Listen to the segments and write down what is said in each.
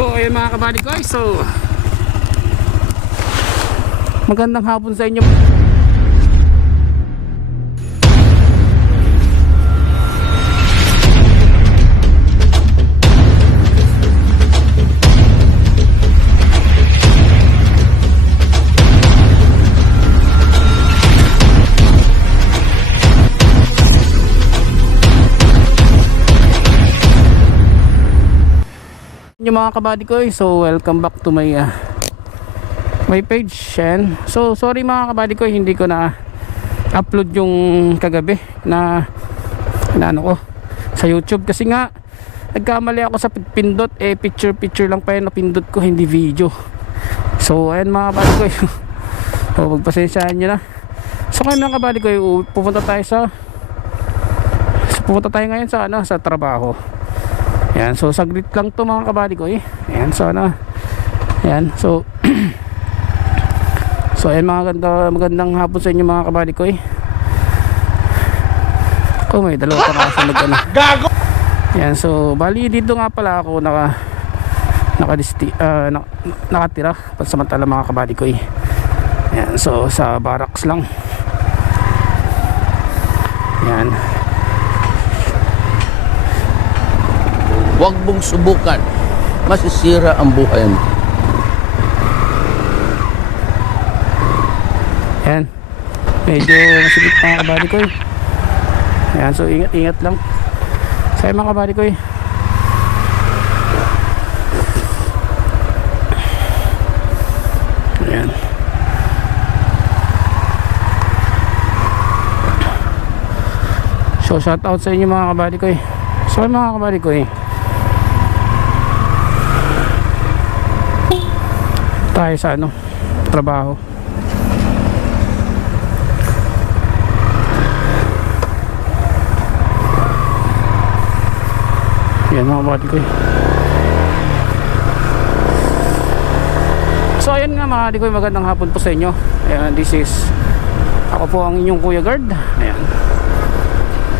So ayun mga kabady ko, so magandang hapon sa inyo. Yung mga kabady ko, so welcome back to my page. And so sorry mga kabady ko, hindi ko na upload yung kagabi na ano ko sa YouTube kasi nga nagkamali ako sa pindot, picture lang pa yun na pindot ko, hindi video. So ayun mga kabady ko, so magpasensyahan nyo na. So ngayon mga kabady ko, pupunta tayo ngayon sa sa trabaho. Ayan, so saglit lang to mga kabady ko Ayan, so ayan, so so ayan magandang hapon sa inyo mga kabady ko Oh, may dalawa pa nakasunod Gago! Ayan, so bali dito nga pala ako nakatira pansamantala mga kabady ko Ayan, so sa barracks lang. Ayan. Huwag mong subukan, masisira ang buhay mo. Ayan, medyo masigit mga kabady ko Ayan, so ingat lang sa mga kabady ko Ayan. So shout out sa inyo mga kabady ko So mga kabady ko tayo sa trabaho. Yan mga kabady ko So ayan nga mga kabady ko, magandang hapon po sa inyo. Ayan, this is ako po ang inyong Kuya Guard. Ayan,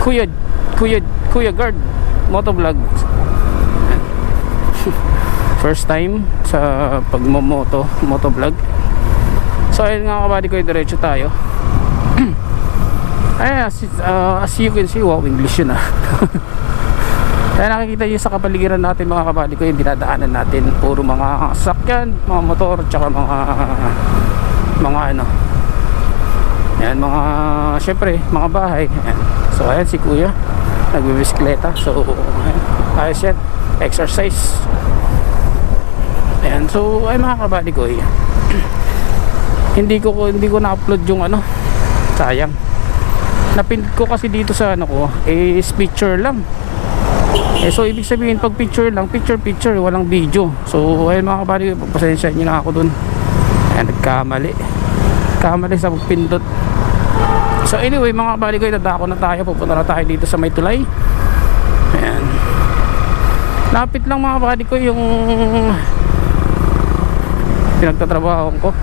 Kuya Guard Motovlog. First time sa motovlog. So ayun nga kabady ko, diretso tayo. Ay, as you can see, wow, English yun Kaya nakikita nyo sa kapaligiran natin mga kabady ko, yung dinadaanan natin puro mga sakyan, mga motor, tsaka mga yan, mga syempre mga bahay. Ayan. So ayan si kuya nagbibisikleta. So ayos yan, exercise. Ayan, so ay mga kabady ko hindi ko na-upload yung sayang. Napin ko kasi dito sa ko is picture lang. So ibig sabihin pag picture lang, picture walang video. So ay mga kabady ko, pasensya niyo na ako dun. Ayan, nagkamali sa pagpindot. So anyway mga kabady ko, dadako na tayo, pupunta na tayo dito sa May Tulay. Ayan, lapit lang mga kabady ko yung pinagtatrabaho ko.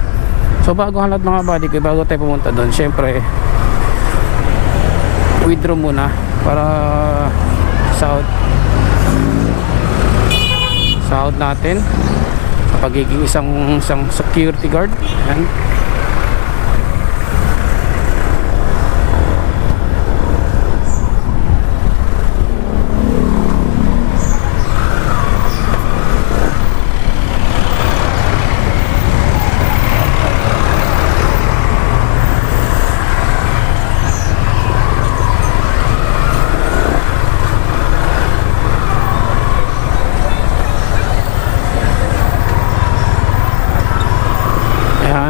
So bago halad mga kabady ko, bago tayo pumunta doon, syempre withdraw muna para sahod natin sa pagiging isang security guard. Ayan.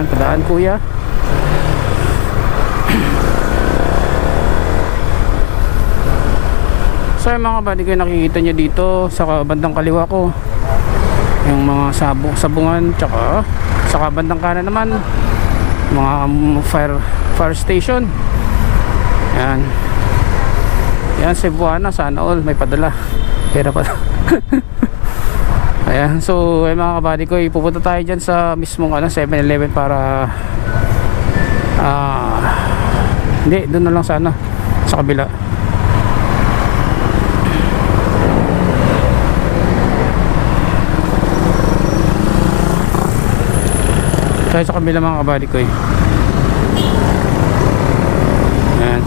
Padaan kuya. So yung mga kabady ko, nakikita nyo dito sa bandang kaliwa ko yung mga sabungan, tsaka sa bandang kanan naman mga fire station. Yan Cebuana, sana all may padala, pera pa Ayan, so ay mga kabady ko, ipupunta tayo dyan sa mismong 7-Eleven para hindi, doon na lang sana sa kabila. tayo sa kabila mga kabady ko eh. Yan.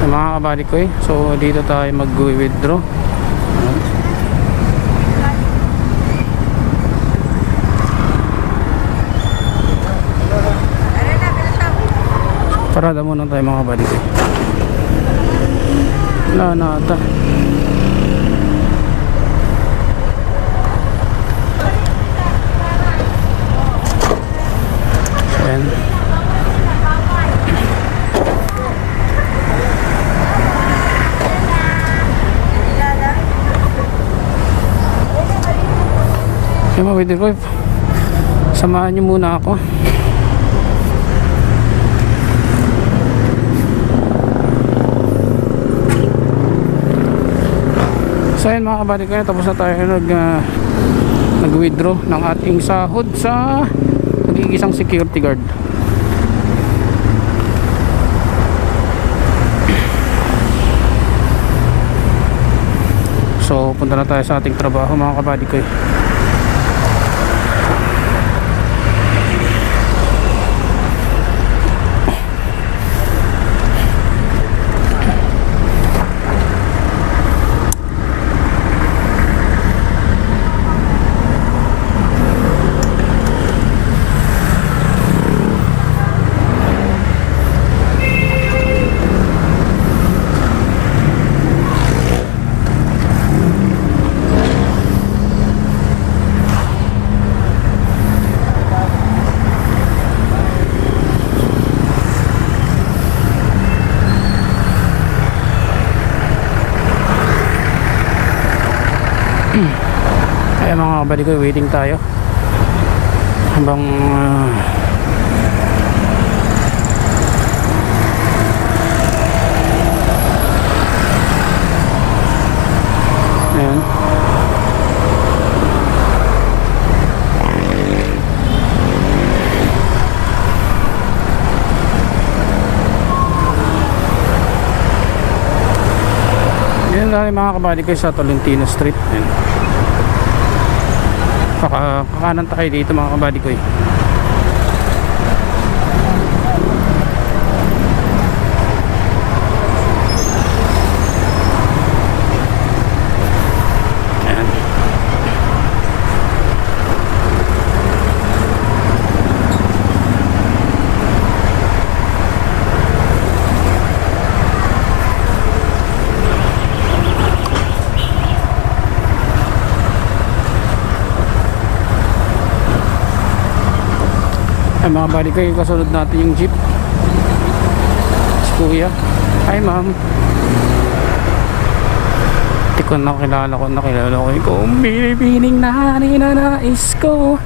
Yan mga kabady ko eh. So dito tayo mag-withdraw. Yan. Parada muna tayo mga kabady ko. Wala na ata. Ayan. Ayan mga kabady ko. Samahan nyo muna ako. So ayun mga kabady ko, tapos na tayo nag-withdraw ng ating sahod sa mag-iisang security guard. So punta na tayo sa ating trabaho mga kabady ko. Kaya mga kabady ko, waiting tayo habang ayan. Yan tayo mga kabady ko sa Tolentino Street. Ayan. Kakanan tayo dito mga kabady ko eh. Ayan. Ay mga buddy ko, yung kasunod natin yung jeep. Si kuya. Hi ma'am. Hindi ko nakilala ko. Kung binibining na ninanais ko,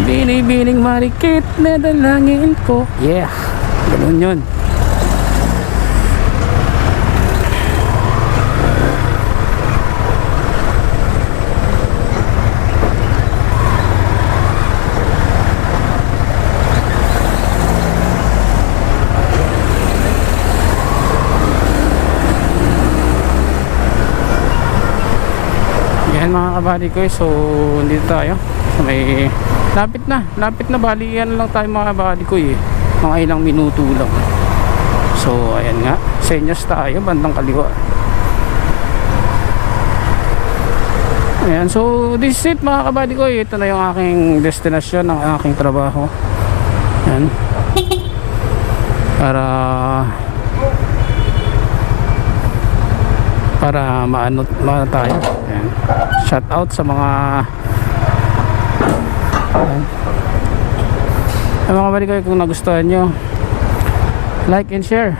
binibining marikit na dalangin ko. Yeah, ganun yun. Mga kabady ko, so dito tayo may lapit na balian lang tayo mga kabady ko eh, mga ilang minuto lang. So ayan nga, senyas tayo bandang kaliwa. Ayan, so this is it mga kabady ko, ito na yung aking destinasyon ng aking trabaho. Ayan, para maano tayo. Ayan. Shout out sa mga mga kabady ko, kung nagustuhan nyo, like and share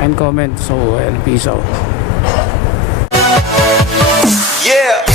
and comment. So peace out. Yeah.